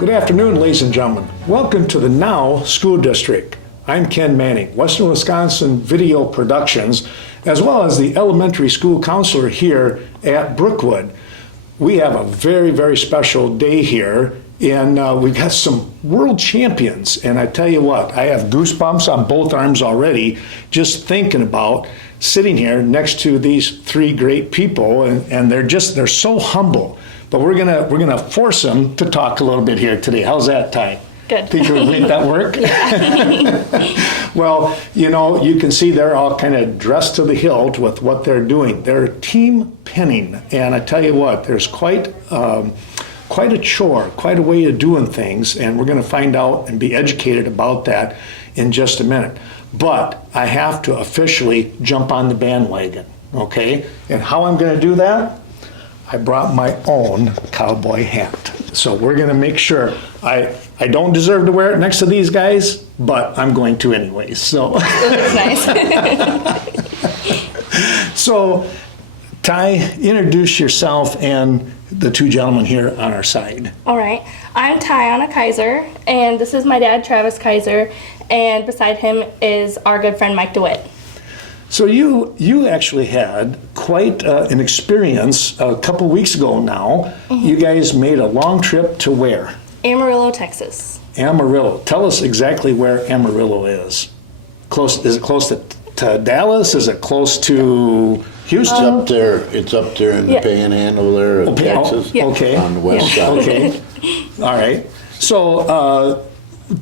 Good afternoon, ladies and gentlemen. Welcome to the Now School District. I'm Ken Manning, Western Wisconsin Video Productions, as well as the elementary school counselor here at Brookwood. We have a very, very special day here, and we've got some world champions. And I tell you what, I have goosebumps on both arms already just thinking about sitting here next to these three great people, and they're so humble. But we're gonna force them to talk a little bit here today. How's that, Ty? Good. Think you would make that work? Well, you can see they're all kind of dressed to the hilt with what they're doing. They're team pinning, and I tell you what, there's quite a chore, quite a way of doing things, and we're going to find out and be educated about that in just a minute. But I have to officially jump on the bandwagon, okay? And how I'm going to do that? I brought my own cowboy hat. So we're going to make sure. I don't deserve to wear it next to these guys, but I'm going to anyways. So It looks nice. So, Ty, introduce yourself and the two gentlemen here on our side. All right. I'm Tiana Kaiser, and this is my dad, Travis Kaiser, and beside him is our good friend, Mike DeWitt. So you actually had quite an experience a couple weeks ago now. Mm-hmm. You guys made a long trip to where? Amarillo, Texas. Amarillo. Tell us exactly where Amarillo is. Is it close to Dallas? Is it close to Houston? It's up there in the panhandle there of Texas. Yeah. Okay. On the west side. Okay. All right. So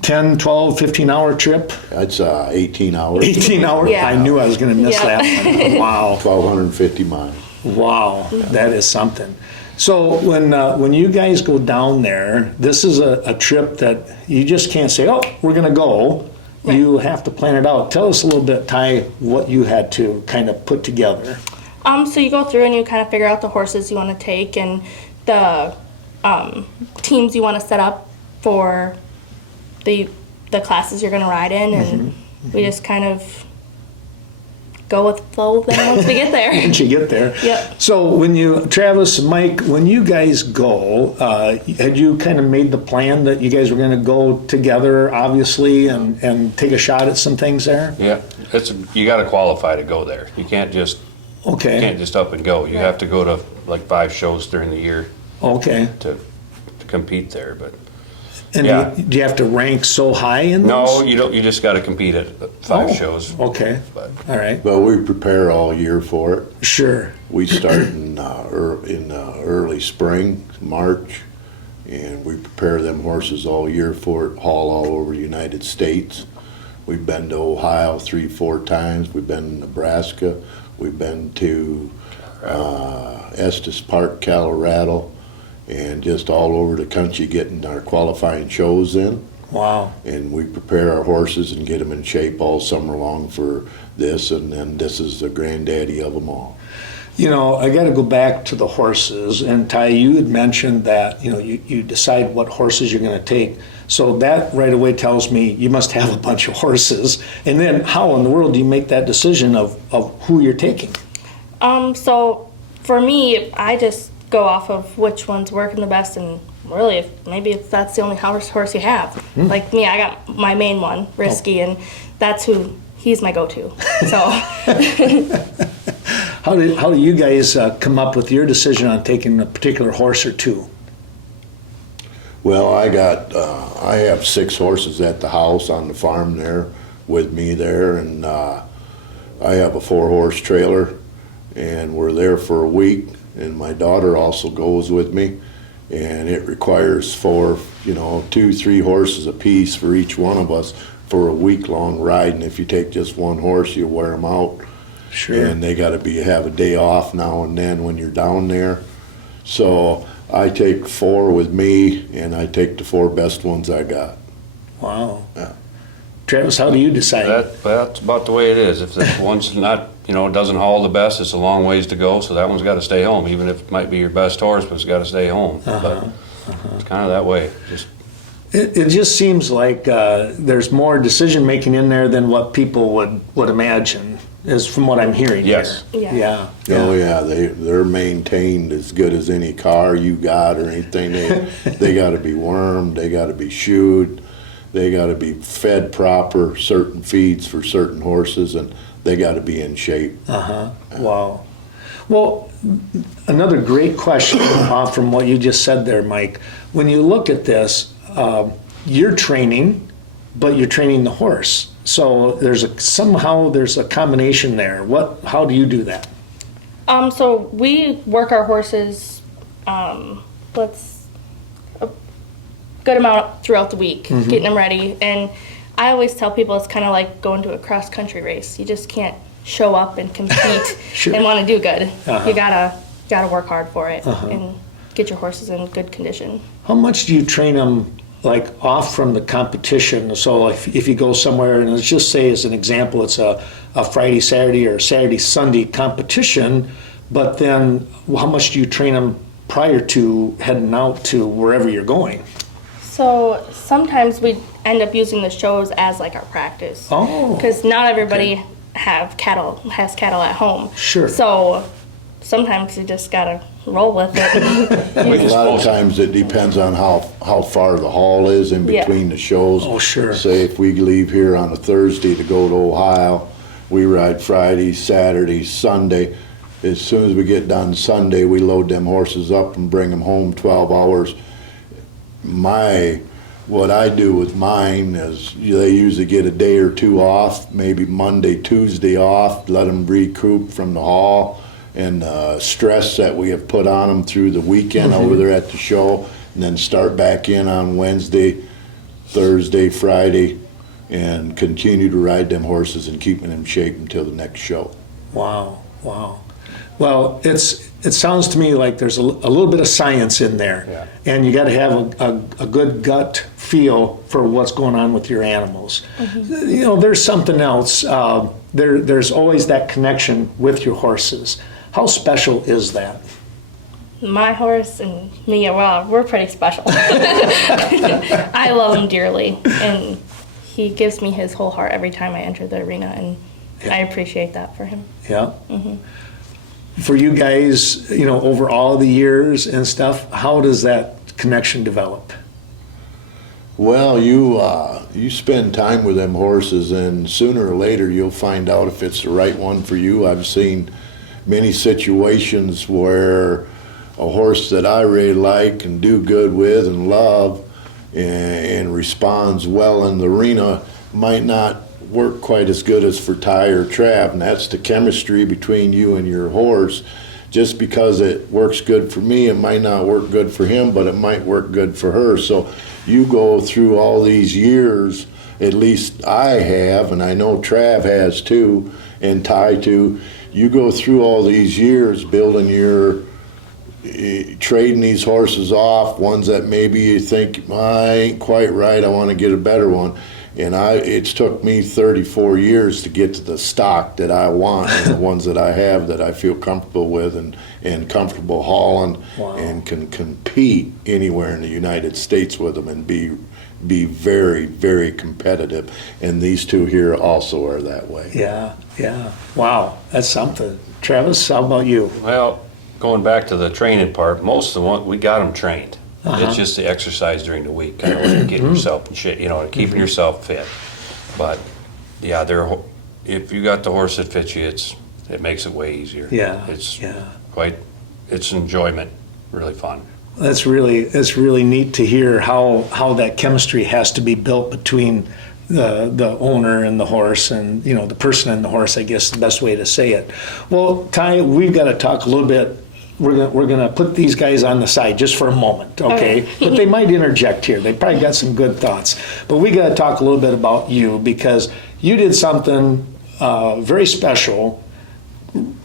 10, 12, 15-hour trip? That's 18 hours. 18 hours? Yeah. I knew I was going to miss that one. Wow. 1,250 miles. Wow. That is something. So when you guys go down there, this is a trip that you just can't say, oh, we're going to go. Right. You have to plan it out. Tell us a little bit, Ty, what you had to kind of put together. So you go through and you kind of figure out the horses you want to take and the teams you want to set up for the classes you're going to ride in, and we just kind of go with the flow then once we get there. Once you get there. Yep. So Travis, Mike, when you guys go, had you kind of made the plan that you guys were going to go together, obviously, and take a shot at some things there? Yeah, you got to qualify to go there. You can't just up and go. You have to go to like 5 shows during the year. Okay. To compete there, but. And yeah. do you have to rank so high in those? No, you don't. You just got to compete at 5 shows. Okay. But, all right. But we prepare all year for it. Sure. We start in early spring, March, and we prepare them horses all year for it, haul all over the United States. We've been to Ohio 3-4 times. We've been to Nebraska. We've been to Estes Park, Colorado. And just all over the country getting our qualifying shows in. Wow. And we prepare our horses and get them in shape all summer long for this, and then this is the granddaddy of them all. I got to go back to the horses, and Ty, you had mentioned that, you decide what horses you're going to take. So that right away tells me you must have a bunch of horses. And then how in the world do you make that decision of who you're taking? So for me, I just go off of which one's working the best, and really if that's the only horse you have. Like me, I got my main one, Risky, and that's he's my go-to. So how do you guys come up with your decision on taking a particular horse or two? Well, I have 6 horses at the house on the farm there with me there, and I have a 4-horse trailer, and we're there for a week. And my daughter also goes with me, and it requires 2-3 horses a piece for each one of us for a week-long ride. And if you take just one horse, you wear them out. Sure. And they got to have a day off now and then when you're down there. So I take 4 with me, and I take the 4 best ones I got. Wow. Yeah. Travis, how do you decide? That's about the way it is. If the one's not, doesn't haul the best, it's a long ways to go, so that one's got to stay home, even if it might be your best horse, but it's got to stay home. But it's kind of that way. It just seems like there's more decision-making in there than what people would imagine. is from what I'm hearing here. Yes. Yeah. Oh, yeah, they're maintained as good as any car you got or anything. They gotta be wormed, they gotta be shoed, they gotta be fed proper, certain feeds for certain horses, and they gotta be in shape. Wow. Well, another great question from what you just said there, Mike. When you look at this, you're training, but you're training the horse. So somehow there's a combination there. How do you do that? So we work our horses, a good amount throughout the week, getting them ready. And I always tell people it's kind of like going to a cross country race. You just can't show up and compete Sure. and want to do good. You gotta work hard for it and get your horses in good condition. How much do you train them like off from the competition? So if you go somewhere, and let's just say as an example, it's a Friday, Saturday, or Saturday, Sunday competition, but then how much do you train them prior to heading out to wherever you're going? So sometimes we end up using the shows as like our practice. Oh. Because not everybody has cattle at home. Sure. So sometimes you just gotta roll with it. A lot of times it depends on how far the haul is in Yeah. between the shows. Oh, sure. Say if we leave here on a Thursday to go to Ohio, we ride Friday, Saturday, Sunday. As soon as we get done Sunday, we load them horses up and bring them home 12 hours. What I do with mine is they usually get a day or two off, maybe Monday, Tuesday off, let them recoup from the haul and stress that we have put on them through the weekend over there at the show, and then start back in on Wednesday, Thursday, Friday, and continue to ride them horses and keep them in shape until the next show. Wow. Well, it sounds to me like there's a little bit of science in there. Yeah. And you got to have a good gut feel for what's going on with your animals. You know, there's something else. There's always that connection with your horses. How special is that? My horse and me, well, we're pretty special. I love him dearly, and he gives me his whole heart every time I enter the arena, and I appreciate that for him. Yeah. For you guys, you know, over all the years and stuff, how does that connection develop? Well, you spend time with them horses, and sooner or later you'll find out if it's the right one for you. I've seen many situations where a horse that I really like and do good with and love and responds well in the arena might not work quite as good as for Ty or Trav, and that's the chemistry between you and your horse. Just because it works good for me, it might not work good for him, but it might work good for her. So you go through all these years, at least I have, and I know Trav has too, and Ty too. You go through all these years building trading these horses off, ones that maybe you think, I ain't quite right, I want to get a better one. And it's took me 34 years to get to the stock that I want and the ones that I have that I feel comfortable with and comfortable hauling. Wow. And can compete anywhere in the United States with them and be very, very competitive. And these two here also are that way. Yeah. Wow, that's something. Travis, how about you? Well, going back to the training part, most of the ones, we got them trained. It's just the exercise during the week, kind of like getting yourself in shape, you know, keeping yourself fit. But yeah, if you got the horse that fits you, it makes it way easier. Yeah. It's enjoyment, really fun. It's really neat to hear how that chemistry has to be built between the owner and the horse, and you know, the person and the horse, I guess the best way to say it. Well, Ty, we've got to talk a little bit. We're gonna put these guys on the side just for a moment, okay? But they might interject here. They probably got some good thoughts. But we got to talk a little bit about you, because you did something very special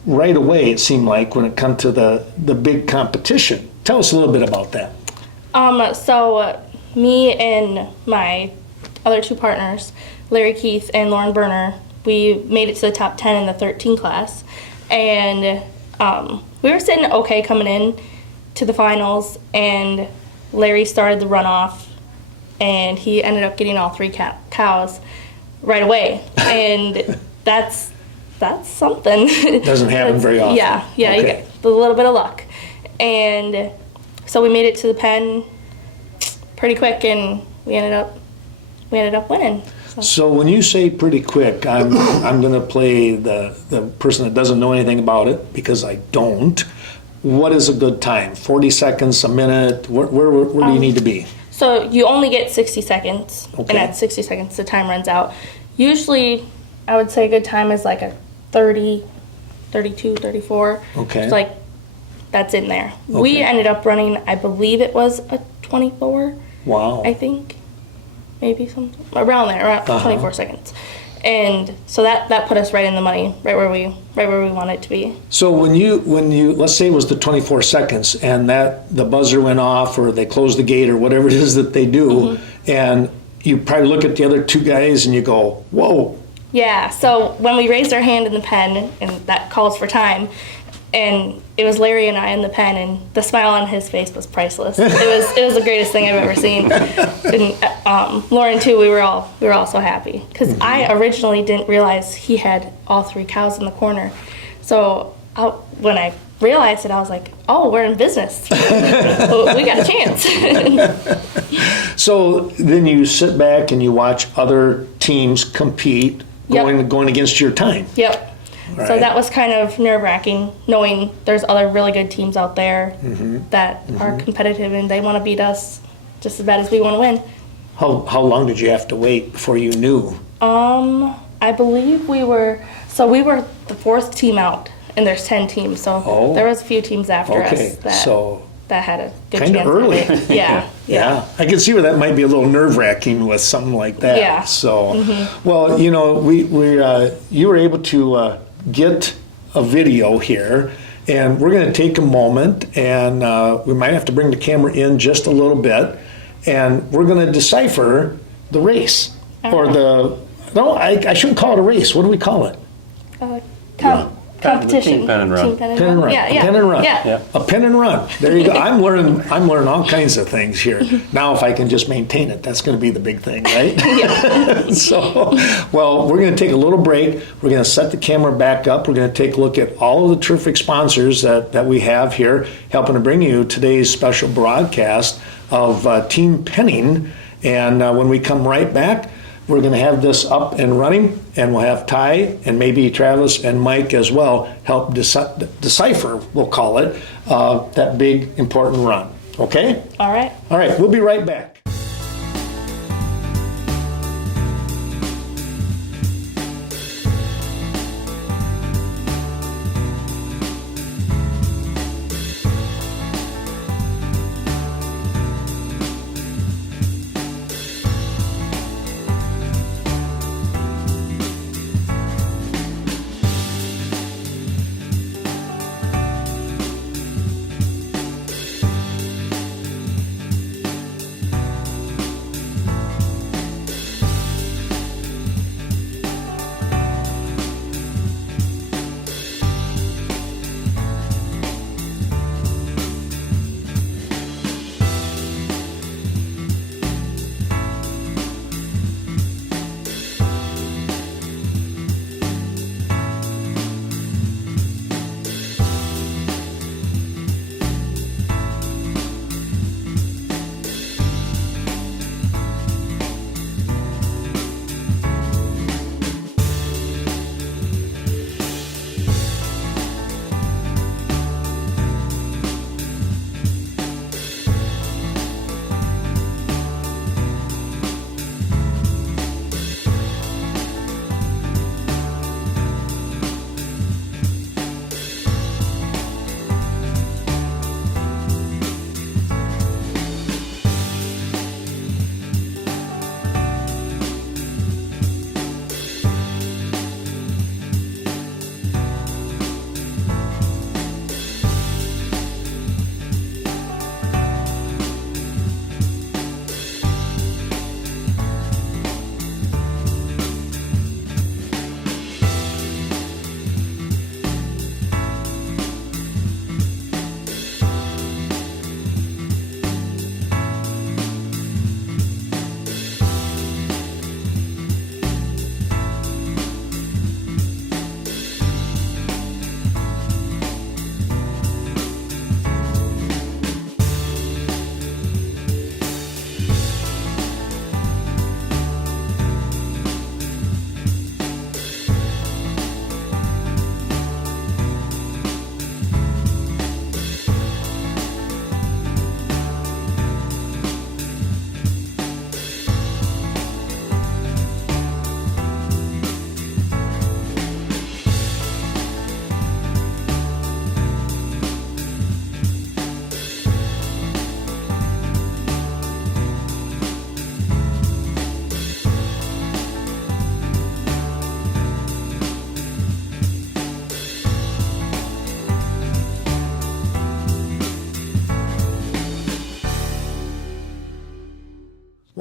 right away, it seemed like, when it come to the big competition. Tell us a little bit about that. So me and my other two partners, Larry Keith and Lauren Berner, we made it to the top 10 in the 13 class, and we were sitting okay coming in to the finals, and Larry started the runoff, and he ended up getting all three cows right away, and that's that's something. Doesn't happen very often. Yeah, you Okay. get a little bit of luck. And so we made it to the pen pretty quick, and we ended up winning. So when you say pretty quick, I'm going to play the person that doesn't know anything about it because I don't. What is a good time? 40 seconds, a minute? Where do you need to be? So you only get 60 seconds, Okay. and at 60 seconds the time runs out. Usually, I would say a good time is like a 30, 32, 34. Okay. It's like, that's in there. We Okay. ended up running, I believe it was a 24, Wow. I think. Maybe something around there, around 24 seconds. And so that put us right in the money, right where we wanted to be. So when you let's say it was the 24 seconds and that the buzzer went off or they closed the gate or whatever it is that they do, and you probably look at the other two guys and you go, whoa. Yeah, so when we raised our hand in the pen, and that calls for time, and it was Larry and I in the pen, and the smile on his face was priceless. It was the greatest thing I've ever seen. And Lauren too, we were all so happy because I originally didn't realize he had all 3 cows in the corner. So when I realized it, I was like, oh, we're in business. We got a chance. So then you sit back and you watch other teams compete Yep. going against your time. Yep. So Right. that was kind of nerve-wracking, knowing there's other really good teams out there that are competitive and they want to beat us just as bad as we want to win. How long did you have to wait before you knew? I believe we were the 4th team out, and there's 10 teams, so Oh. there was a few teams after Okay, us that had a good Kinda chance. early. At it. Yeah. Yeah, I can see where that might be a little nerve-wracking with something like that. Yeah. So, well, you know, you were able to get a video here, and we're going to take a moment, and we might have to bring the camera in just a little bit, and we're going to decipher the race or I shouldn't call it a race. What do we call it? Competition. Team pen and run. Team pen and Pen and run. Yeah, A yeah. pen and run. Yeah. A pen and run. There you go. I'm learning all kinds of things here. Now, if I can just maintain it, that's going to be the big thing, right? So, well, we're going to take a little break. We're going to set the camera back up. We're going to take a look at all of the terrific sponsors that we have here, helping to bring you today's special broadcast of team penning. And when we come right back, we're going to have this up and running, and we'll have Ty and maybe Travis and Mike as well help decipher, we'll call it, that big, important run. Okay? All right. All right, we'll be right back.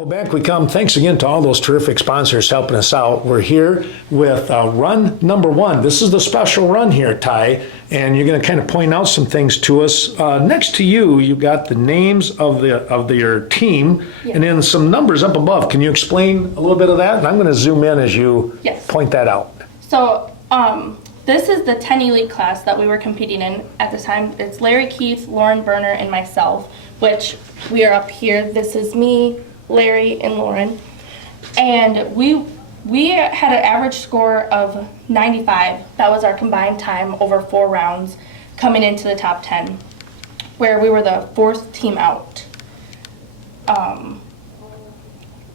Well, back we come. Thanks again to all those terrific sponsors helping us out. We're here with run number 1. This is the special run here, Ty, and you're going to kind of point out some things to us. Next to you, you've got the names of your team, and then some numbers up above. Can you explain a little bit of that? And I'm going to zoom in as you point that out. So this is the 10 elite class that we were competing in at this time. It's Larry Keith, Lauren Berner, and myself, which we are up here. This is me, Larry, and Lauren. And we had an average score of 95. That was our combined time over 4 rounds coming into the top 10, where we were the 4th team out.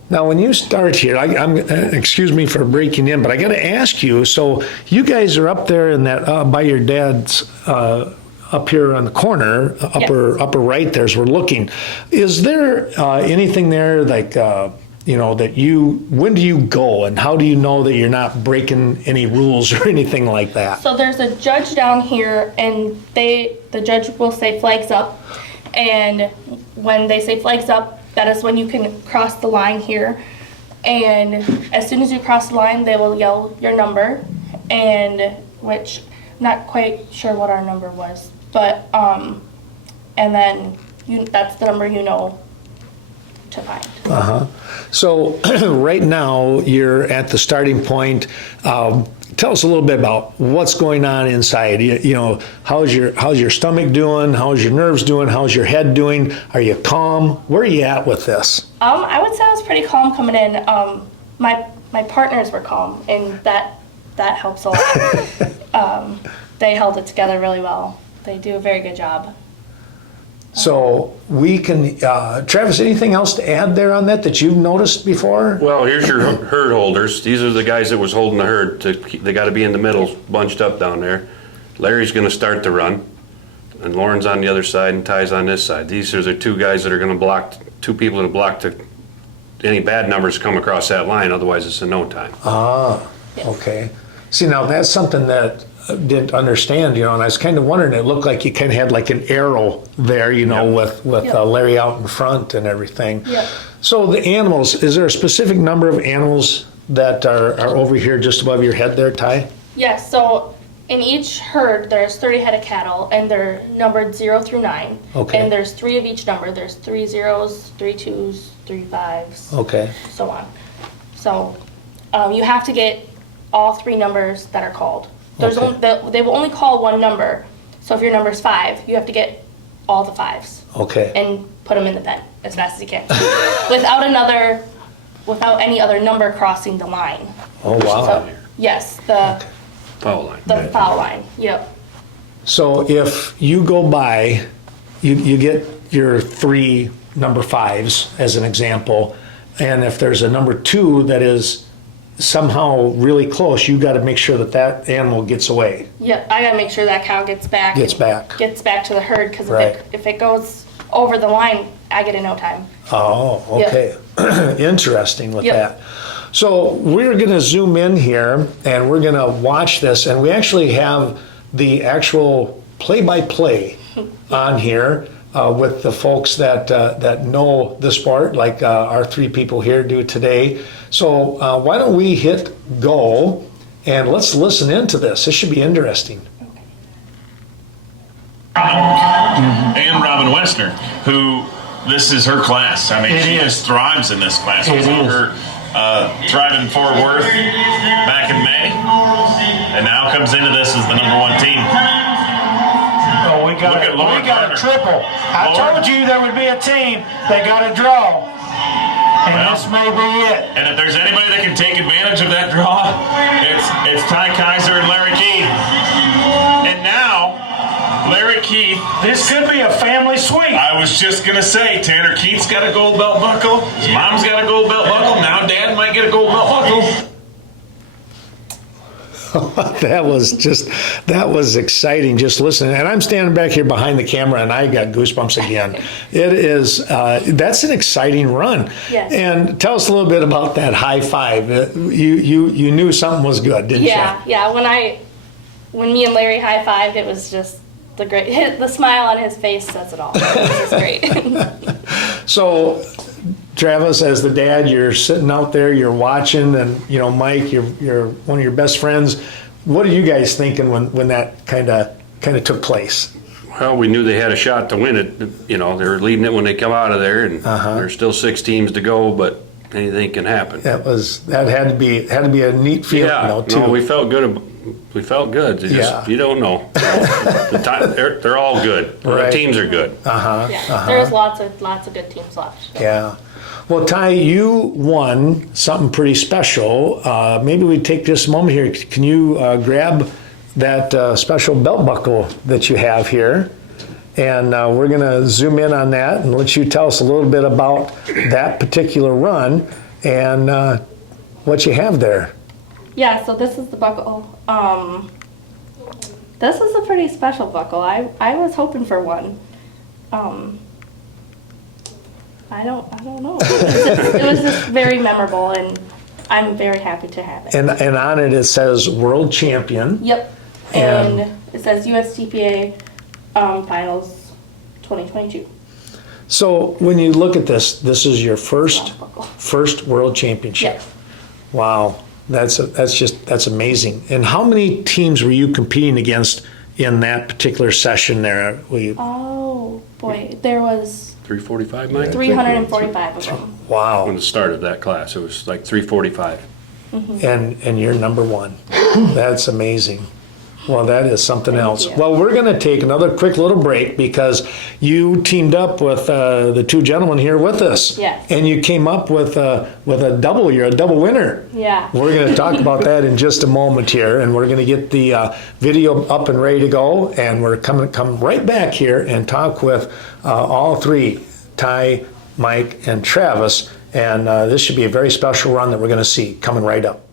Now, when you start here, I'm excuse me for breaking in, but I got to ask you. So, you guys are up there in that by your dad's up here on the corner, upper right there as we're looking. Is there anything there like that when do you go and how do you know that you're not breaking any rules or anything like that? So there's a judge down here, and the judge will say flags up, and when they say flags up, that is when you can cross the line here. And as soon as you cross the line, they will yell your number, and which I'm not quite sure what our number was, but and then that's the number you know to find. So right now you're at the starting point. Tell us a little bit about what's going on inside. How's your stomach doing? How's your nerves doing? How's your head doing? Are you calm? Where are you at with this? I would say I was pretty calm coming in. My partners were calm, and that helps a lot. They held it together really well. They do a very good job. So we can, Travis, anything else to add there on that you've noticed before? Well, here's your herd holders. These are the guys that was holding the herd. They got to be in the middle, bunched up down there. Larry's going to start the run, and Lauren's on the other side, and Ty's on this side. These are the 2 guys that are going to block, 2 people that block any bad numbers come across that line. Otherwise, it's a no time. Okay. See, now that's something that I didn't understand, and I was kind of wondering, it looked like you kind of had like an arrow there, with Larry out in front and everything. Yeah. So the animals, is there a specific number of animals that are over here just above your head there, Ty? Yes, so in each herd, there's 30 head of cattle, and they're numbered 0 through 9. Okay. And there's 3 of each number. There's 3 zeros, 3 2s, 3 5s, Okay. so on. So you have to get all 3 numbers that are called. They will only call 1 number. So if your number's 5, you have to get all the 5s. Okay. And put them in the pen as fast as you can, without any other number crossing the line. Oh, wow. So, yes, the Foul line. the foul line. Yep. So if you go by, you get your 3 number 5s as an example, and if there's a number 2 that is somehow really close, you got to make sure that animal gets away. Yep. I gotta make sure that cow gets back. Gets back. Gets back to the herd, because Right. if it goes over the line, I get a no time. Oh, okay. Interesting with Yep. that. So we're going to zoom in here and we're going to watch this, and we actually have the actual play-by-play on here with the folks that know the sport, like our 3 people here do today. So why don't we hit go and let's listen into this. This should be interesting. And Robin Westner, who this is her class. I mean, she just thrives in this class. We saw her thrive in Fort Worth back in May, and now comes into this as the number 1 team. Oh, we got a triple. I told you there would be a team that got a draw, and this may be it. And if there's anybody that can take advantage of that draw, it's Ty Kaiser and Larry Keith. And now, Larry Keith. This could be a family sweep. I was just going to say, Tanner Keith's got a gold belt buckle. His mom's got a gold belt buckle. Now Dad might get a gold belt buckle. That was exciting just listening. And I'm standing back here behind the camera and I got goosebumps again. It is, that's an exciting run. Yes. And tell us a little bit about that high five. You knew something was good, didn't you? Yeah. When me and Larry high-fived, it was just the smile on his face says it all. It was just great. So Travis, as the dad, you're sitting out there, you're watching, and you know, Mike, you're one of your best friends. What are you guys thinking when that kind of took place? Well, we knew they had a shot to win it. You know, they were leading it when they come out of there, and there's still 6 teams to go, but anything can happen. That had to be a neat feeling, though, too. No, we felt good. We felt good. It's just, you don't know. They're all good. Right. The teams are good. Yeah, there's lots of good teams left. So. Yeah. Well, Ty, you won something pretty special. Maybe we take just a moment here. Can you grab that special belt buckle that you have here? And we're going to zoom in on that and let you tell us a little bit about that particular run and what you have there. Yeah, so this is the buckle. This is a pretty special buckle. I was hoping for one. I don't know. It was just very memorable, and I'm very happy to have it. And on it says World Champion. Yep. And it says USTPA Finals 2022. So when you look at this is your first World Championship. Yes. Wow. That's amazing. And how many teams were you competing against in that particular session there? Oh boy, there was 345, Mike? 345 of them. Wow. When it started that class, it was like 345. And you're number one. That's amazing. Well, that is something else. you. Well, we're going to take another quick little break because you teamed up with the two gentlemen here with us. Yes. And you came up with a double. You're a double winner. Yeah. We're going to talk about that in just a moment here, and we're going to get the video up and ready to go, and we're come right back here and talk with all three, Ty, Mike, and Travis, and this should be a very special run that we're going to see coming right up.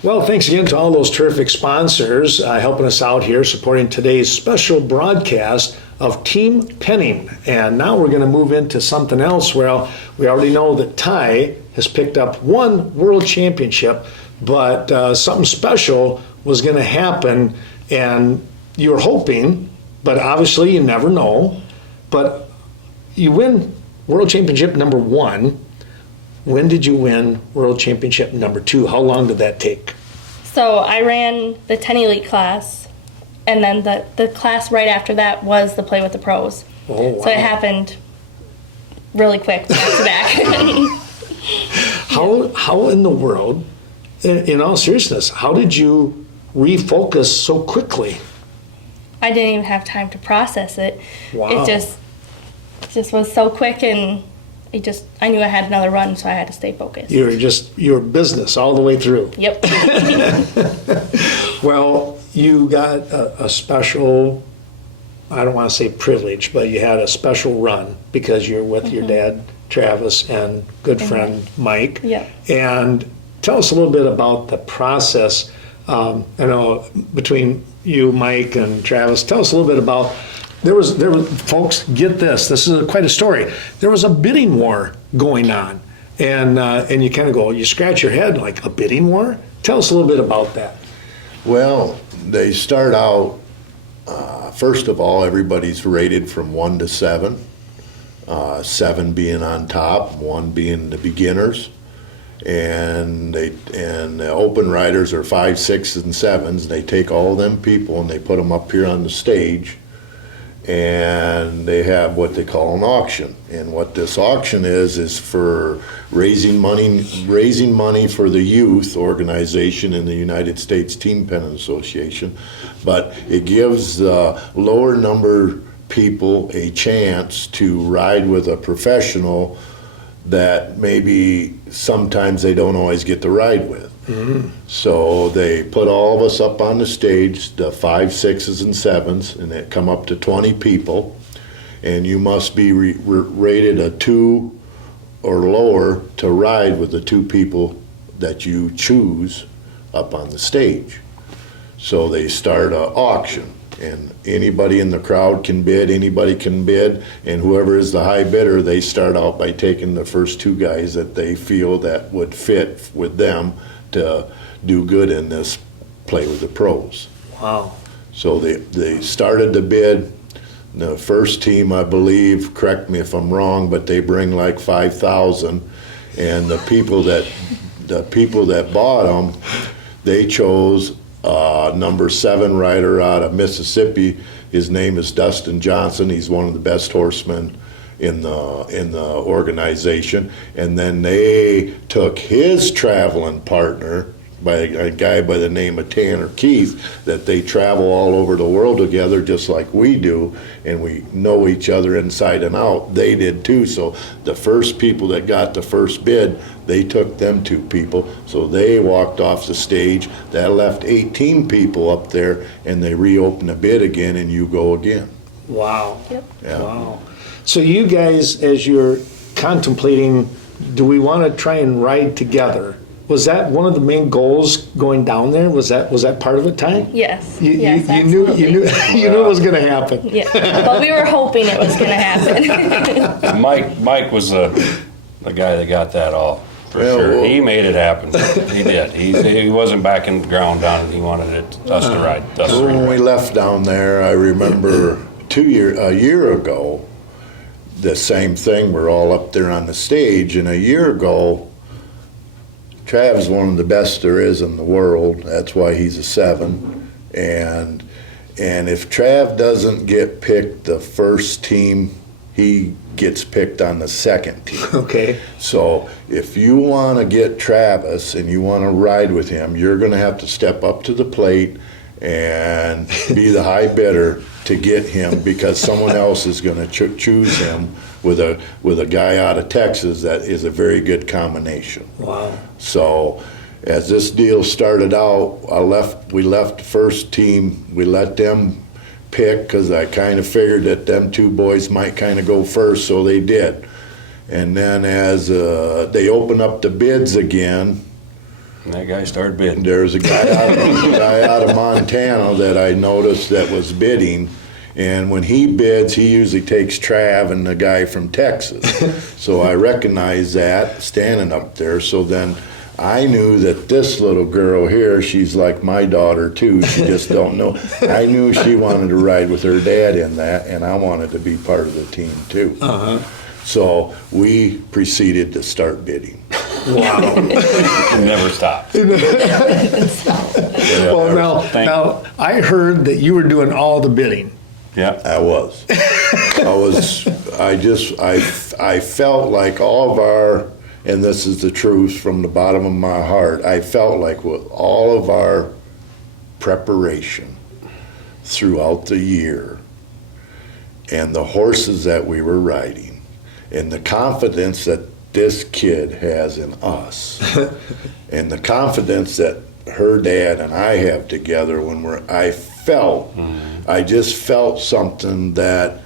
Well, thanks again to all those terrific sponsors helping us out here, supporting today's special broadcast of Team Penning. And now we're going to move into something else. Well, we already know that Ty has picked up one world championship, but something special was going to happen, and you were hoping, but obviously you never know. But you win world championship number 1. When did you win world championship number 2? How long did that take? So I ran the 10 elite class, and then the class right after that was the play with the pros. Oh, wow. So it happened really quick, back to back. How in the world, in all seriousness, how did you refocus so quickly? I didn't even have time to process it. Wow. It just was so quick, and I knew I had another run, so I had to stay focused. You're business all the way through. Yep. Well, you got a special, I don't want to say privilege, but you had a special run because you're with your dad, Travis, and good friend Mike. Yep. And tell us a little bit about the process. I know between you, Mike, and Travis, tell us a little bit about. There was folks, get this. This is quite a story. There was a bidding war going on, and you kind of go, you scratch your head like, a bidding war? Tell us a little bit about that. Well, they start out, first of all, everybody's rated from 1 to 7, 7 being on top, 1 being the beginners. And the open riders are 5, 6, and 7s. They take all them people and they put them up here on the stage, and they have what they call an auction. And what this auction is for raising money for the youth organization in the United States Team Penning Association. But it gives the lower number people a chance to ride with a professional that maybe sometimes they don't always get to ride with. Mm-hmm. So they put all of us up on the stage, the 5, 6s, and 7s, and it come up to 20 people, and you must be rated a 2 or lower to ride with the 2 people that you choose up on the stage. So they start an auction, and anybody in the crowd can bid, anybody can bid, and whoever is the high bidder, they start out by taking the first 2 guys that they feel that would fit with them to do good in this play with the pros. Wow. So they started the bid. The first team, I believe, correct me if I'm wrong, but they bring like 5,000, and the people that bought them, they chose number 7 rider out of Mississippi. His name is Dustin Johnson. He's one of the best horsemen in the organization. And then they took his traveling partner, by a guy by the name of Tanner Keith, that they travel all over the world together just like we do, and we know each other inside and out. They did too. So the first people that got the first bid, they took them 2 people. So they walked off the stage. That left 18 people up there, and they reopened the bid again, and you go again. Wow. Yep. Yeah. Wow. So you guys, as you're contemplating, do we want to try and ride together? Was that one of the main goals going down there? Was that part of it, Ty? Yes. You knew it was going to happen. Yeah, but we were hoping it was going to happen. Mike was the guy that got that all, for sure. He made it happen. He did. He wasn't backing the ground down. He wanted us to ride. When we left down there, I remember a year ago, the same thing. We're all up there on the stage, and a year ago, Trav's one of the best there is in the world. That's why he's a 7. And if Trav doesn't get picked the first team, he gets picked on the second team. Okay. So if you want to get Travis and you want to ride with him, you're going to have to step up to the plate and be the high bidder to get him, because someone else is going to choose him with a guy out of Texas that is a very good combination. Wow. So as this deal started out, we left the first team. We let them pick, because I kind of figured that them 2 boys might kind of go first, so they did. And then as they opened up the bids again, And that guy started bidding. There's a guy out of Montana that I noticed that was bidding, and when he bids, he usually takes Trav and the guy from Texas. So I recognized that standing up there. So then I knew that this little girl here, she's like my daughter too. She just don't know. I knew she wanted to ride with her dad in that, and I wanted to be part of the team too. So we proceeded to start bidding. Wow. It never stopped. Well, now I heard that you were doing all the bidding. Yeah. I felt like all of our, and this is the truth from the bottom of my heart, I felt like with all of our preparation throughout the year and the horses that we were riding and the confidence that this kid has in us and the confidence that her dad and I have together I just felt something that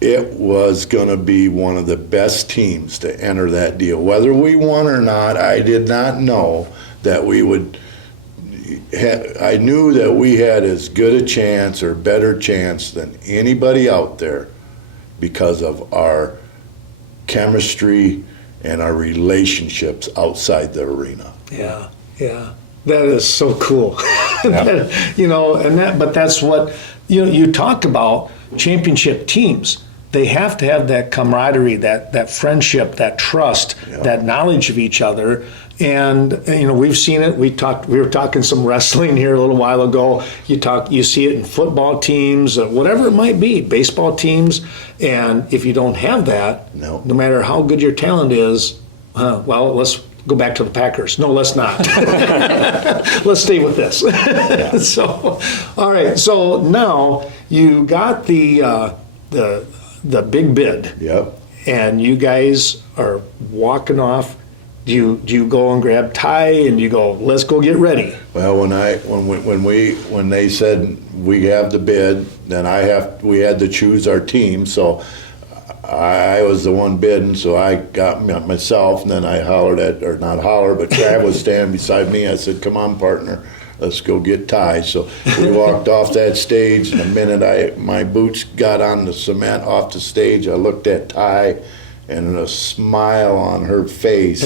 it was going to be one of the best teams to enter that deal. Whether we won or not, I did not know that we would. I knew that we had as good a chance or better chance than anybody out there because of our chemistry and our relationships outside the arena. Yeah, yeah. That is so cool. Yeah. But that's what, you talk about championship teams. They have to have that camaraderie, that friendship, that trust, that knowledge of each other. And, we've seen it. We were talking some wrestling here a little while ago. You see it in football teams, whatever it might be, baseball teams. And if you don't have that, no matter how good your talent is, let's go back to the Packers. No, let's not. Let's stay with this. Yeah. So, all right. So now you got the big bid. Yep. And you guys are walking off. Do you go and grab Ty and you go, let's go get ready? Well, when they said we have the bid, then we had to choose our team. So I was the one bidding, so I got myself, and then I hollered but Trav was standing beside me. I said, come on, partner, let's go get Ty. So we walked off that stage, and the minute my boots got on the cement off the stage, I looked at Ty, and a smile on her face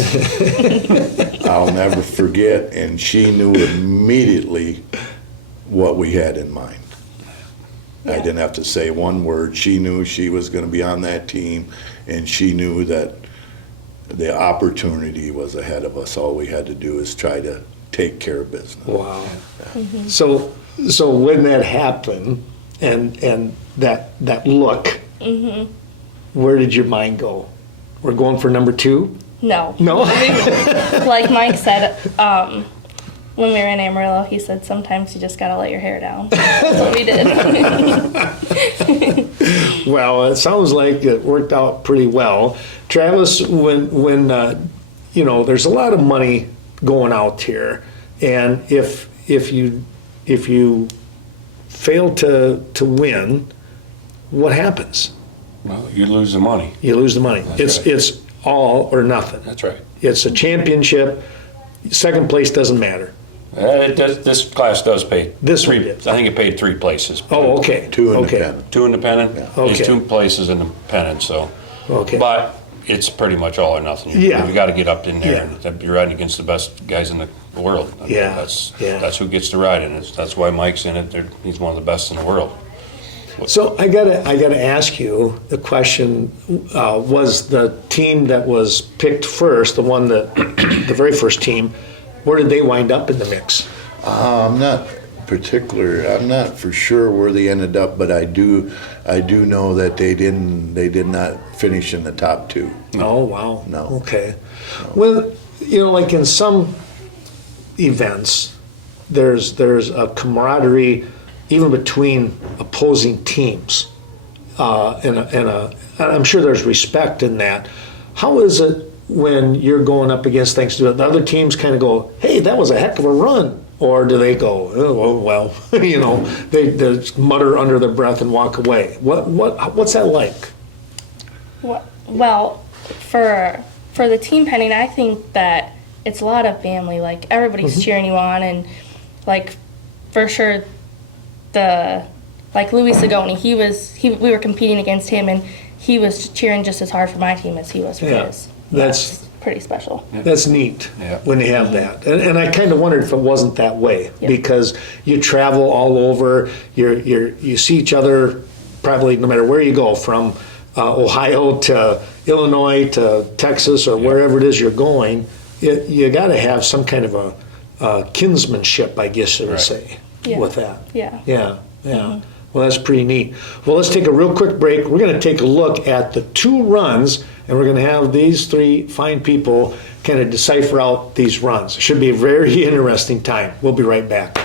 I'll never forget, and she knew immediately what we had in mind. Yeah. I didn't have to say one word. She knew she was going to be on that team, and she knew that the opportunity was ahead of us. All we had to do is try to take care of business. Wow. Mm-hmm. So when that happened, and that look, mm-hmm. Where did your mind go? We're going for number 2? No. Like Mike said, when we were in Amarillo, he said sometimes you just gotta let your hair down. That's what we did. Well, it sounds like it worked out pretty well. Travis, when there's a lot of money going out here, and if you fail to win, what happens? Well, you lose the money. You lose the money. It's all or nothing. That's right. It's a championship. Second place doesn't matter. This class does pay. This three. one did. I think it paid 3 places. Oh, okay. 2 independent. Okay. 2 independent. Yeah. There's Okay. 2 places independent. So. Okay. But it's pretty much all or nothing. Yeah. You got to get up in there, Yeah. and you're riding against the best guys in the world. I mean, Yeah. That's who gets to ride in it. That's why Mike's in it. He's one of the best in the world. So I gotta ask you the question: was the team that was picked first, the one that the very first team, where did they wind up in the mix? I'm not for sure where they ended up, but I do know that they did not finish in the top 2. Oh wow! No. Okay. No. Well, like in some events, there's a camaraderie even between opposing teams, and I'm sure there's respect in that. How is it when you're going up against things? Do the other teams kind of go, "Hey, that was a heck of a run," or do they go, "Oh well," they mutter under their breath and walk away? What's that like? Well, for the team penning, I think that it's a lot of family. Like everybody's cheering you on, and like for sure, like Louis Sagoni, we were competing against him, and he was cheering just as hard for my team as he was for his. That's pretty special. That's neat Yeah. when you have that. And I kind of wondered if it wasn't that way Yeah. because you travel all over, you see each other probably no matter where you go, from Ohio to Illinois to Texas or wherever it is you're going. You got to have some kind of a kinsmanship, I guess you would say, Yeah. with that. Yeah. Yeah. Well, that's pretty neat. Well, let's take a real quick break. We're going to take a look at the 2 runs, and we're going to have these 3 fine people kind of decipher out these runs. It should be a very interesting time. We'll be right back.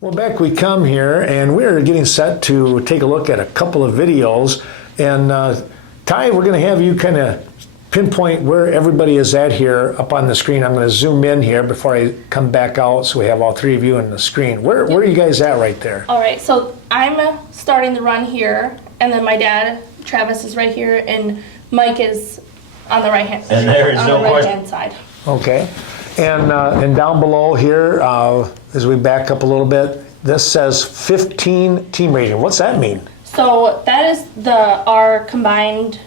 Well, back we come here, and we're getting set to take a look at a couple of videos. And Ty, we're going to have you kind of pinpoint where everybody is at here up on the screen. I'm going to zoom in here before I come back out so we have all 3 of you on the screen. Where are you guys at right there? All right, so I'm starting the run here, and then my dad, Travis, is right here, and Mike is on the right hand. And there is on no the right question. hand side. Okay. And down below here, as we back up a little bit, this says 15 team rating. What's that mean? So that is our combined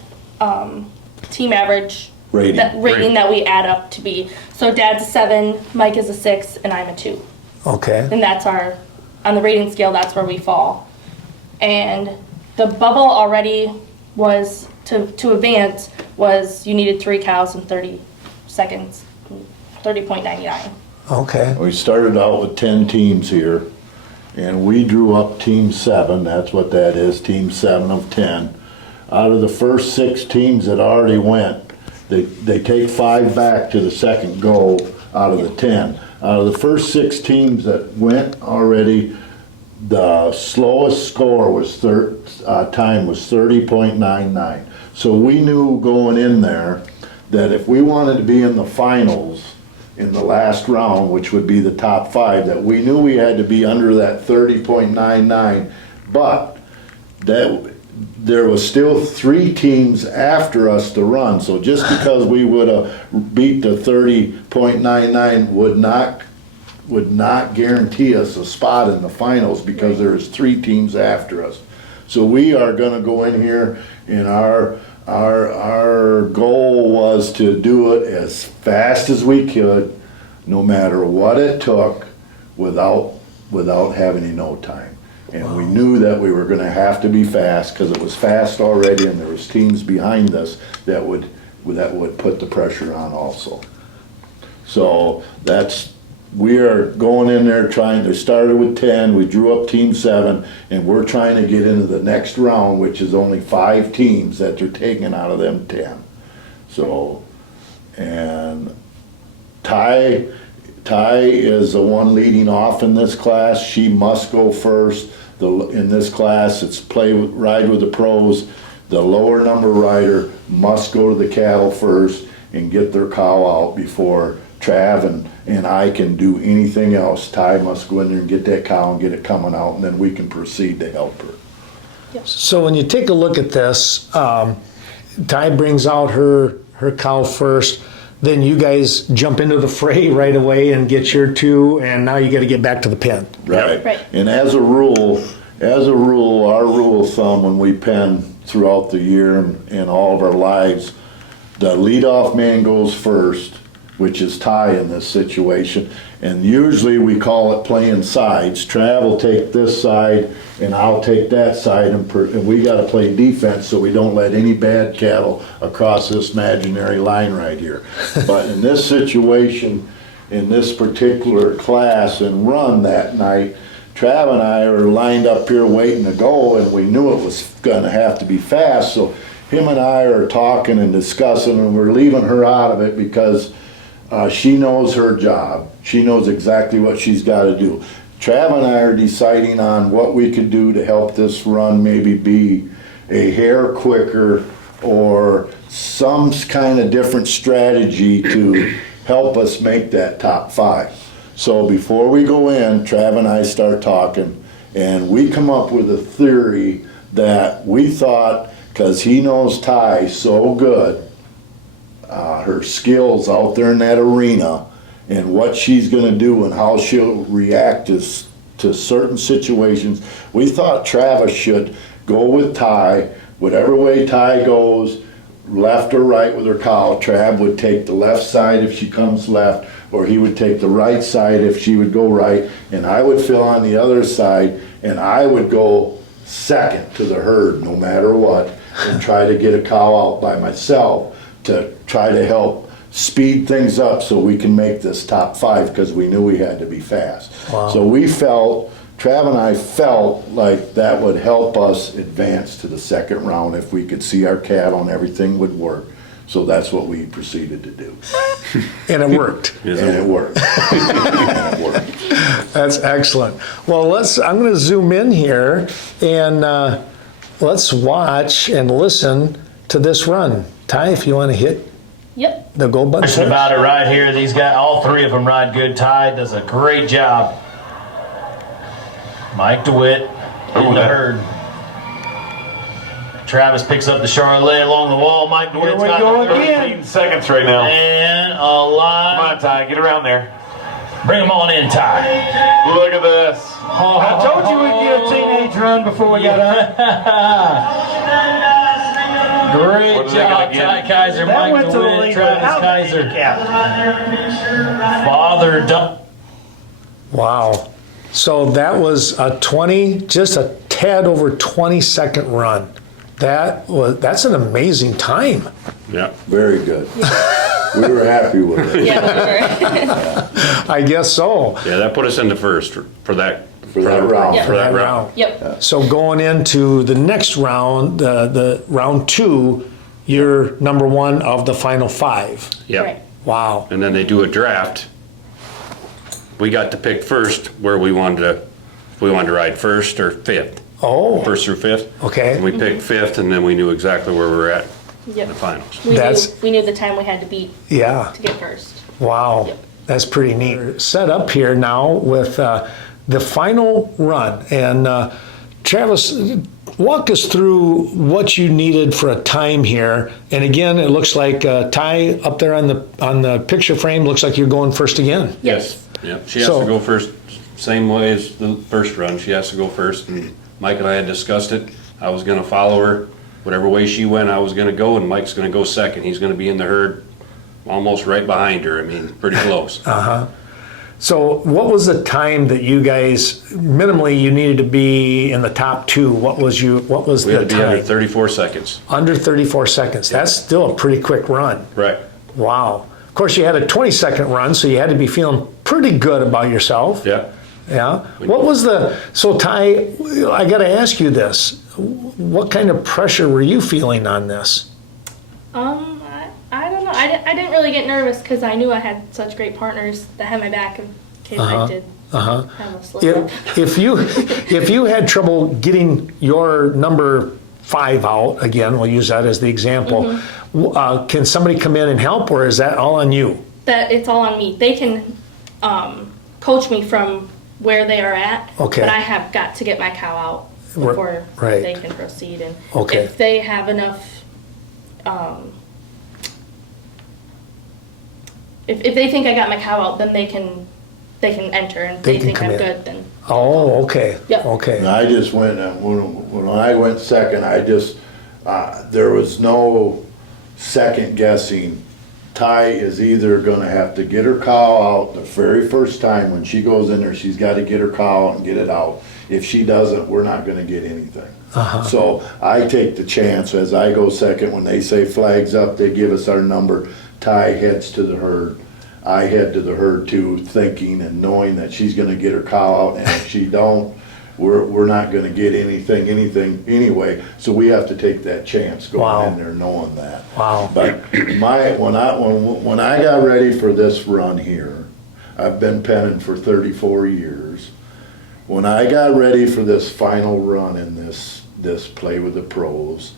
team average Rating. rating that we add up to be. So Dad's a 7, Mike is a 6, and I'm a 2. Okay. And that's on the rating scale, that's where we fall. And the bubble already was, to advance, was you needed 3 cows in 30 seconds, 30.99. Okay. We started out with 10 teams here, and we drew up Team 7. That's what that is, Team 7 of 10. Out of the first 6 teams that already went, They take 5 back to the second go out of the 10. Out of the first 6 teams that went already, the slowest score was time was 30.99. So we knew going in there that if we wanted to be in the finals in the last round, which would be the top 5, that we knew we had to be under that 30.99, but that there was still 3 teams after us to run. So just because we would have beat the 30.99 would not guarantee us a spot in the finals, because there's 3 teams after us. So we are gonna go in here, and our goal was to do it as fast as we could, no matter what it took, without having no time. And we knew that we were gonna have to be fast, because it was fast already, and there was teams behind us that would put the pressure on also. So we are going in there trying to start it with 10, we drew up team 7, and we're trying to get into the next round, which is only 5 teams that they're taking out of them 10. So, and Ty is the one leading off in this class. She must go first. In this class, it's ride with the pros. The lower number rider must go to the cattle first and get their cow out before Trav and I can do anything else. Ty must go in there and get that cow and get it coming out, and then we can proceed to help her. So when you take a look at this, Ty brings out her cow first, then you guys jump into the fray right away and get your 2, and now you got to get back to the pen. Right. Right. And as a rule, our rule of thumb when we pen throughout the year and all of our lives, the leadoff man goes first, which is Ty in this situation. And usually we call it playing sides. Trav will take this side and I'll take that side, and we got to play defense so we don't let any bad cattle across this imaginary line right here. But in this situation, in this particular class and run that night, Trav and I are lined up here waiting to go, and we knew it was going to have to be fast. So him and I are talking and discussing, and we're leaving her out of it because she knows her job. She knows exactly what she's got to do. Trav and I are deciding on what we could do to help this run maybe be a hair quicker, or some kind of different strategy to help us make that top 5. So before we go in, Trav and I start talking, and we come up with a theory that we thought, because he knows Ty so good, her skills out there in that arena, and what she's going to do and how she'll react to certain situations, we thought Travis should go with Ty. Whatever way Ty goes, left or right with her cow, Trav would take the left side if she comes left, or he would take the right side if she would go right, and I would fill on the other side, and I would go second to the herd no matter what, and try to get a cow out by myself to try to help speed things up so we can make this top 5, because we knew we had to be fast. Wow. So Trav and I felt like that would help us advance to the second round if we could see our cattle and everything would work. So that's what we proceeded to do. And it worked. And it worked. And it worked. That's excellent. Well, I'm going to zoom in here, and let's watch and listen to this run. Ty, if you want to hit Yep. the go button. Question about it right here. These guys, all 3 of them ride good. Ty does a great job. Mike DeWitt in the herd. Travis picks up the Charlotte along the wall. Mike DeWitt's got go the 13 seconds right now. And a Come line. on, Ty, get around there. Bring them on in, Ty. Look at this. I told you we'd get a teenage run before we got on. Great What are they gonna job, get? Ty Kaiser, Mike DeWitt, Travis Kaiser. Father Dump. Wow. So that was just a tad over 20-second run. That's an amazing time. Yeah. Very good. We were happy with it. Yeah. I guess so. Yeah, that put us into first for that round. For that round. Yep. So going into the next round, the round 2, you're number one of the final 5. Yep. Right. Wow. And then they do a draft. We got to pick first where we wanted to, if we wanted to ride first or fifth. Oh, First through fifth. Okay. And we picked fifth, and then we knew exactly where we were at in Yep. the finals. We knew the time we had to beat yeah. to get first. Wow. Yep. That's pretty neat. We're set up here now with the final run. And Travis, walk us through what you needed for a time here. And again, it looks like Ty up there on the picture frame looks like you're going first again. Yes. Yep. She has So- to go first, same way as the first run. She has to go first. And Mike and I had discussed it. I was going to follow her. Whatever way she went, I was going to go, and Mike's going to go second. He's going to be in the herd almost right behind her. I mean, pretty close. So what was the time that you guys, minimally, you needed to be in the top 2? What was We the had to be under time? 34 seconds. Under 34 seconds. That's still a pretty quick run. Right. Wow. Of course, you had a 20-second run, so you had to be feeling pretty good about yourself. Yeah. Yeah. What was so Ty, I got to ask you this. What kind of pressure were you feeling on this? I don't know. I didn't really get nervous because I knew I had such great partners that had my back in case I did have a slip up. If you had trouble getting your number 5 out, again, we'll use that as the example, can somebody come in and help, or is that all on you? That it's all on me. They can coach me from where they are at, Okay. but I have got to get my cow out before Right. they can proceed. And Okay. if they have enough, if they think I got my cow out, then they can enter. And if They they can think come I'm in. good, then Oh, okay. Yep. Okay. And I just went, when I went second, there was no second guessing. Ty is either gonna have to get her cow out the very first time. When she goes in there, she's gotta get her cow out and get it out. If she doesn't, we're not gonna get anything. So I take the chance as I go second. When they say flags up, they give us our number. Ty heads to the herd. I head to the herd too, thinking and knowing that she's gonna get her cow out, and if she don't, we're not gonna get anything anyway. So we have to take that chance Wow. going in there knowing that. Wow. But when I got ready for this run here, I've been penning for 34 years. When I got ready for this final run in this play with the pros,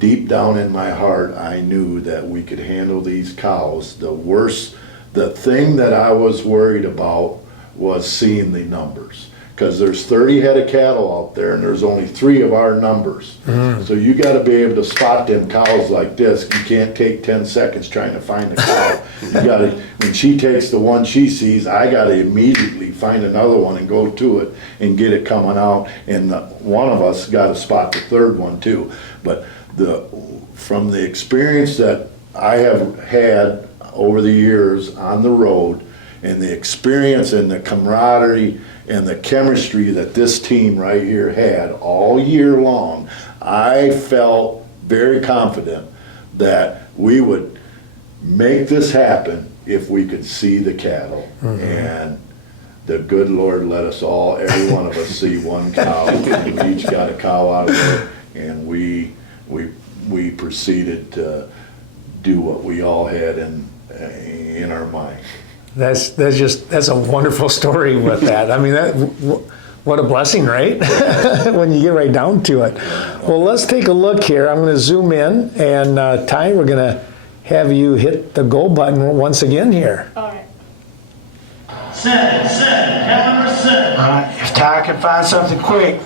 deep down in my heart, I knew that we could handle these cows. The thing that I was worried about was seeing the numbers. Because there's 30 head of cattle out there, and there's only 3 of our numbers. So you gotta be able to spot them cows like this. You can't take 10 seconds trying to find a cow. You gotta, when she takes the one she sees, I gotta immediately find another one and go to it and get it coming out. And one of us gotta spot the third one too. But from the experience that I have had over the years on the road, and the experience and the camaraderie and the chemistry that this team right here had all year long, I felt very confident that we would make this happen if we could see the cattle. And the good Lord let us all, every one of us, see one cow, and we each got a cow out of it, and we proceeded to do what we all had in our mind. That's a wonderful story with that. I mean, what a blessing, right? When you get right down to it. Well, let's take a look here. I'm going to zoom in, and Ty, we're going to have you hit the go button once again here. all right. Set, calendar set. All right, if Ty can find something quick,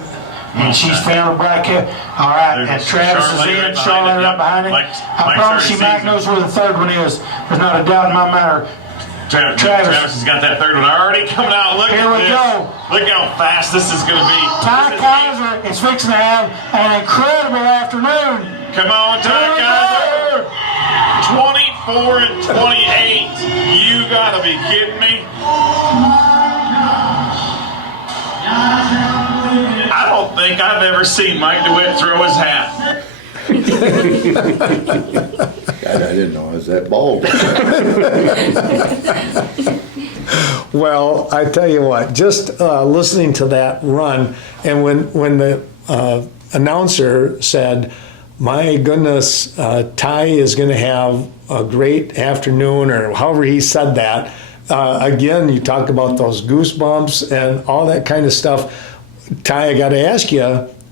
and she's found a black hair. All right, and Travis is in, Charlotte up behind it. I promise you, Mike knows where the third one is. There's not a doubt in my mind. Travis has got that third one already coming out. Look Here at we this. go. Look how fast this is going to be. Ty This is Kaiser is fixing to have an incredible afternoon. Come on, Ty Kaiser. 24 and 28. You gotta be kidding me. I don't think I've ever seen Mike DeWitt throw his hat. God, I didn't know it was that bald. Well, I tell you what, just listening to that run, and when the announcer said, My goodness, Ty is going to have a great afternoon, or however he said that. Again, you talk about those goosebumps and all that kind of stuff. Ty, I got to ask you,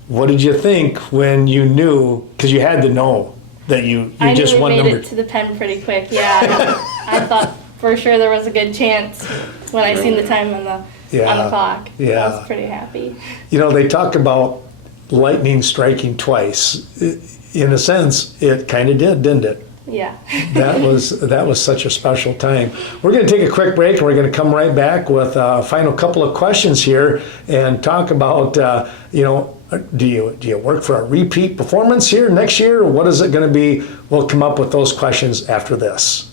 what did you think when you knew? Because you had to know that you I just knew we won made number. it to the pen pretty quick. Yeah, I thought for sure there was a good chance when I seen the time on the clock. Yeah. I was pretty happy. You know, they talk about lightning striking twice. In a sense, it kind of did, didn't it? Yeah. That was such a special time. We're going to take a quick break, and we're going to come right back with a final couple of questions here and talk about, do you work for a repeat performance here next year, or what is it going to be? We'll come up with those questions after this.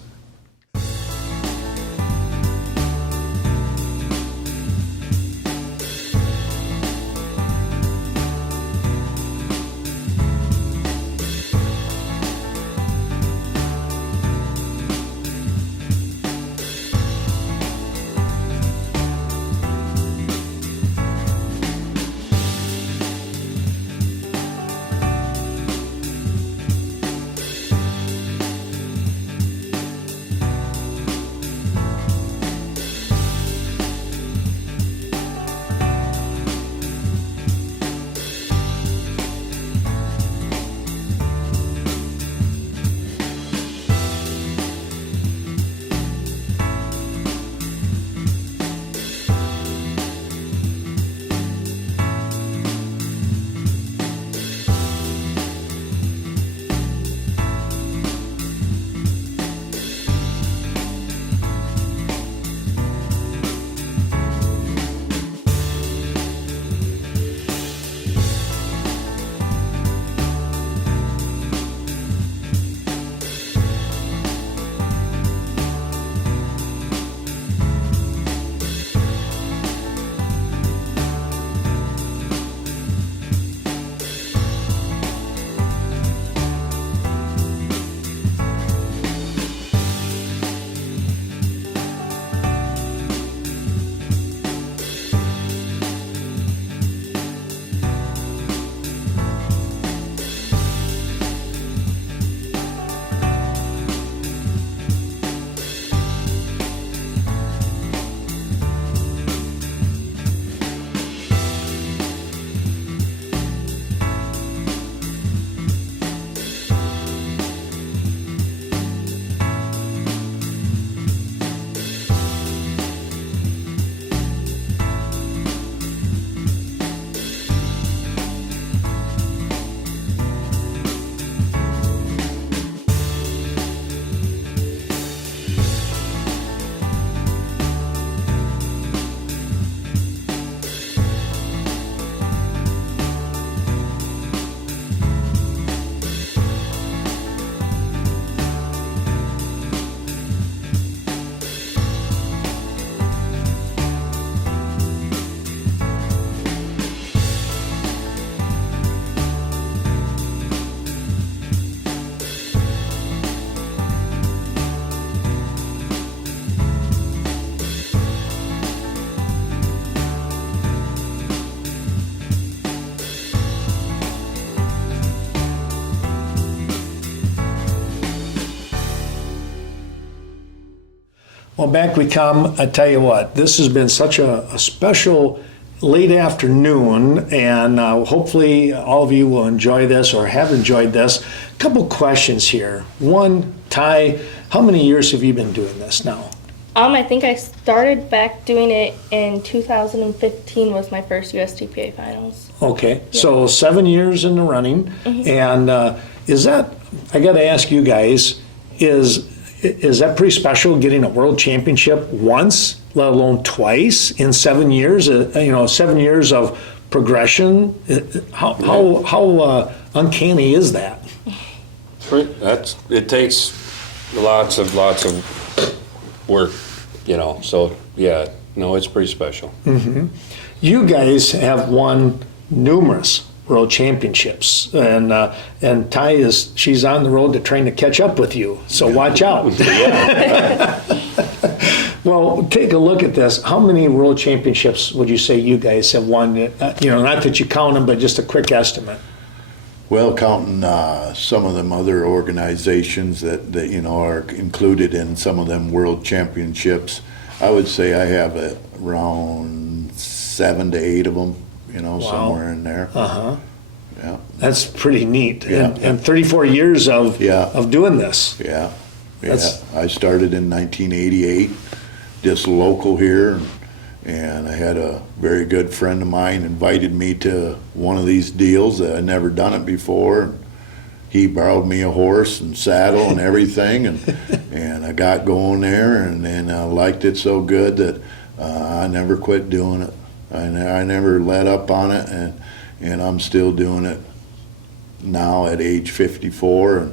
Well, back we come. I tell you what, this has been such a special late afternoon, and hopefully all of you will enjoy this or have enjoyed this. A couple questions here. One, Ty, how many years have you been doing this now? I think I started back doing it in 2015 was my first USTPA finals. Okay, so 7 years in the running, and is that, I got to ask you guys, is that pretty special, getting a world championship once, let alone twice in 7 years? 7 years of progression. How uncanny is that? It takes lots of work, So yeah, it's pretty special. Mm-hmm. You guys have won numerous world championships, and Ty she's on the road to trying to catch up with you. So watch out. Well, take a look at this. How many world championships would you say you guys have won? Not that you count them, but just a quick estimate. Well, counting some of them other organizations that you know are included in some of them world championships, I would say I have around 7 to 8 of them. You know, somewhere in there. Yeah. That's pretty neat. Yeah. And 34 years of Yeah. of doing this. Yeah. That's- I started in 1988, just local here, and I had a very good friend of mine invited me to one of these deals that I'd never done it before. He borrowed me a horse and saddle and everything, and I got going there, and I liked it so good that I never quit doing it. I never let up on it, and I'm still doing it now at age 54,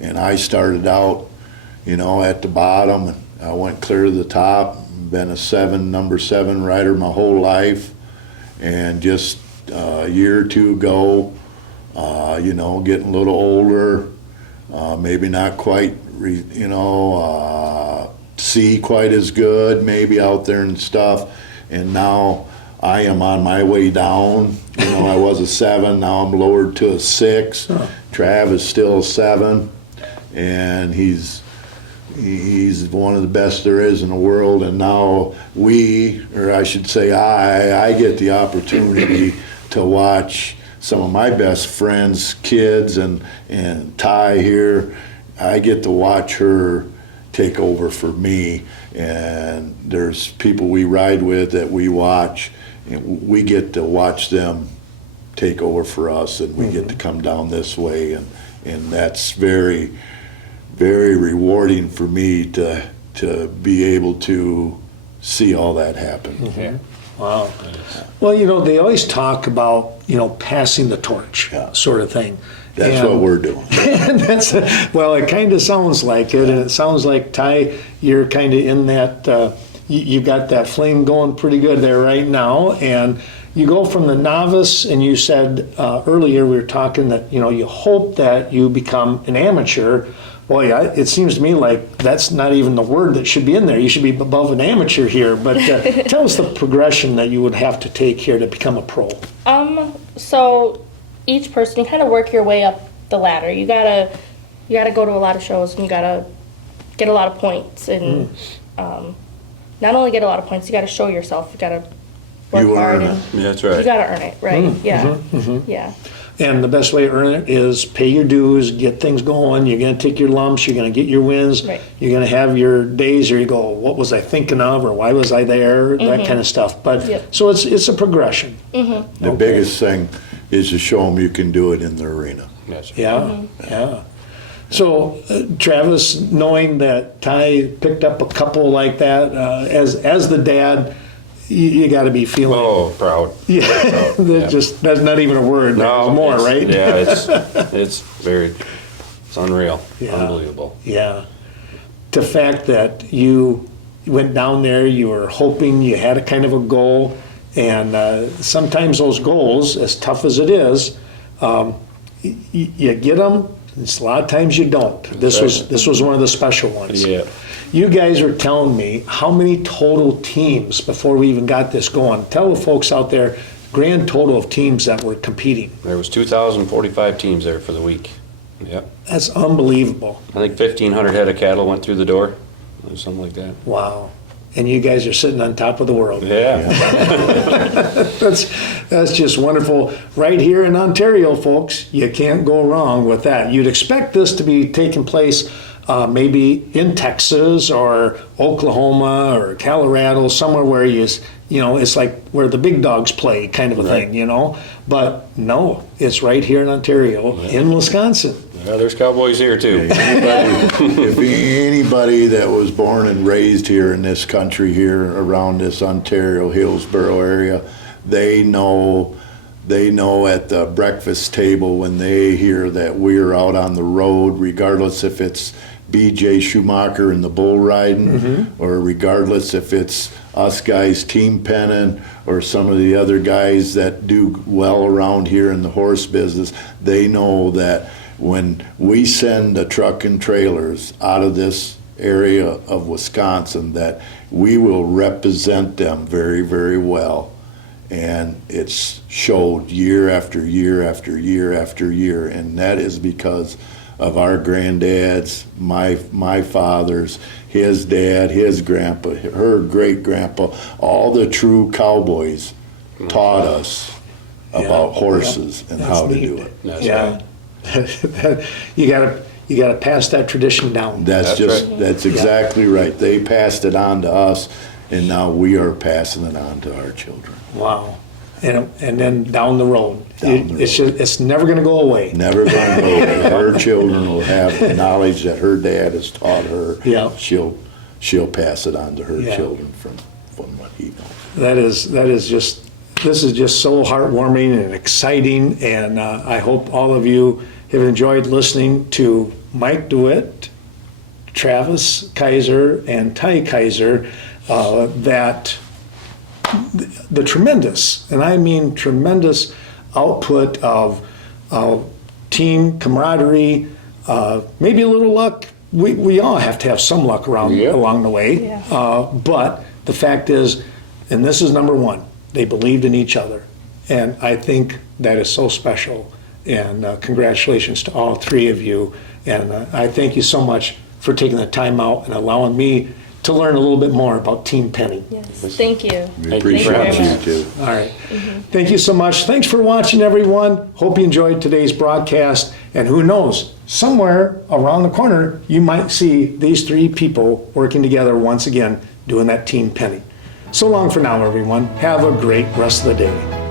and I started out, you know, at the bottom, and I went clear to the top. Been a number 7 rider my whole life, and just a year or two ago, you know, getting a little older, maybe not quite, see quite as good, maybe out there and stuff, and now I am on my way down. You know, I was a 7, now I'm lowered to a 6. Trav is still a 7, and he's one of the best there is in the world, and now I get the opportunity to watch some of my best friends' kids, and Ty here, I get to watch her take over for me, and there's people we ride with that we watch, and we get to watch them take over for us, and we get to come down this way, and that's very, very rewarding for me to be able to see all that happen. Yeah. Wow. Well, you know, they always talk about, you know, passing the torch sort of thing. That's And- what we're doing. and well, it kind of sounds like it, and it sounds like, Ty, you're kind of in that, you got that flame going pretty good there right now, and you go from the novice, and you said earlier we were talking that, you know, you hope that you become an amateur. Well, yeah, it seems to me like that's not even the word that should be in there. You should be above an amateur here, but tell us the progression that you would have to take here to become a pro. So each person, you kind of work your way up the ladder. You gotta go to a lot of shows, and you gotta get a lot of points, and not only get a lot of points, you gotta show yourself. You gotta work You hard, earn and Yeah, that's right. you gotta earn it, right? Yeah. And the best way to earn it is pay your dues, get things going. You're going to take your lumps. You're going to get your wins. Right. You're going to have your days where you go, what was I thinking of, or why was I there? That kind of stuff. But Yep. so it's a progression. The biggest thing is to show them you can do it in the arena. That's right. Yeah, yeah. So, Travis, knowing that Ty picked up a couple like that, as the dad, you got to be feeling. Oh, proud. Yeah, Yeah. that's not even a word. No, There's more, it's- right? Yeah, it's unreal, Yeah. unbelievable. Yeah. The fact that you went down there, you were hoping, you had a kind of a goal, and sometimes those goals, as tough as it is, you get them. A lot of times you don't. This was one of the special ones. Yeah. You guys were telling me how many total teams before we even got this going. Tell the folks out there, grand total of teams that were competing. There was 2,045 teams there for the week. Yep. That's unbelievable. I think 1,500 head of cattle went through the door, or something like that. Wow. And you guys are sitting on top of the world. Yeah. That's just wonderful. Right here in Ontario, folks, you can't go wrong with that. You'd expect this to be taking place maybe in Texas or Oklahoma or Colorado, somewhere where it's like where the big dogs play kind of a thing, you know. But no, it's right here in Ontario, in Wisconsin. Yeah, there's cowboys here too. If anybody that was born and raised here in this country, here around this Ontario, Hillsborough area, they know at the breakfast table when they hear that we're out on the road, regardless if it's B.J. Schumacher in the bull riding, or regardless if it's us guys team penning, or some of the other guys that do well around here in the horse business, they know that when we send the truck and trailers out of this area of Wisconsin, that we will represent them very, very well. And it's showed year after year after year after year, and that is because of our granddads, my fathers, his dad, his grandpa, her great grandpa, all the true cowboys taught us about horses and how to do it. That's Yeah. right. You gotta pass that tradition down. That's right. that's exactly right. They passed it on to us, and now we are passing it on to our children. Wow. And then down the road. Down the It's just, it's never gonna go away. Never gonna go away. Her children will have the knowledge that her dad has taught her. Yeah. She'll pass it on to her Yeah. children from what he knows. This is just so heartwarming and exciting, and I hope all of you have enjoyed listening to Mike DeWitt, Travis Kaiser, and Ty Kaiser, that the tremendous, and I mean tremendous, output of team camaraderie, maybe a little luck. We all have to have some luck along the way. Yeah. But the fact is, and this is number one, they believed in each other. And I think that is so special. And congratulations to all three of you. And I thank you so much for taking the time out and allowing me to learn a little bit more about Team Penny. Yes, thank you. We appreciate Thank you very you much. too. All right. Thank you so much. Thanks for watching, everyone. Hope you enjoyed today's broadcast. And who knows, somewhere around the corner, you might see these three people working together once again, doing that Team Penny. So long for now, everyone. Have a great rest of the day.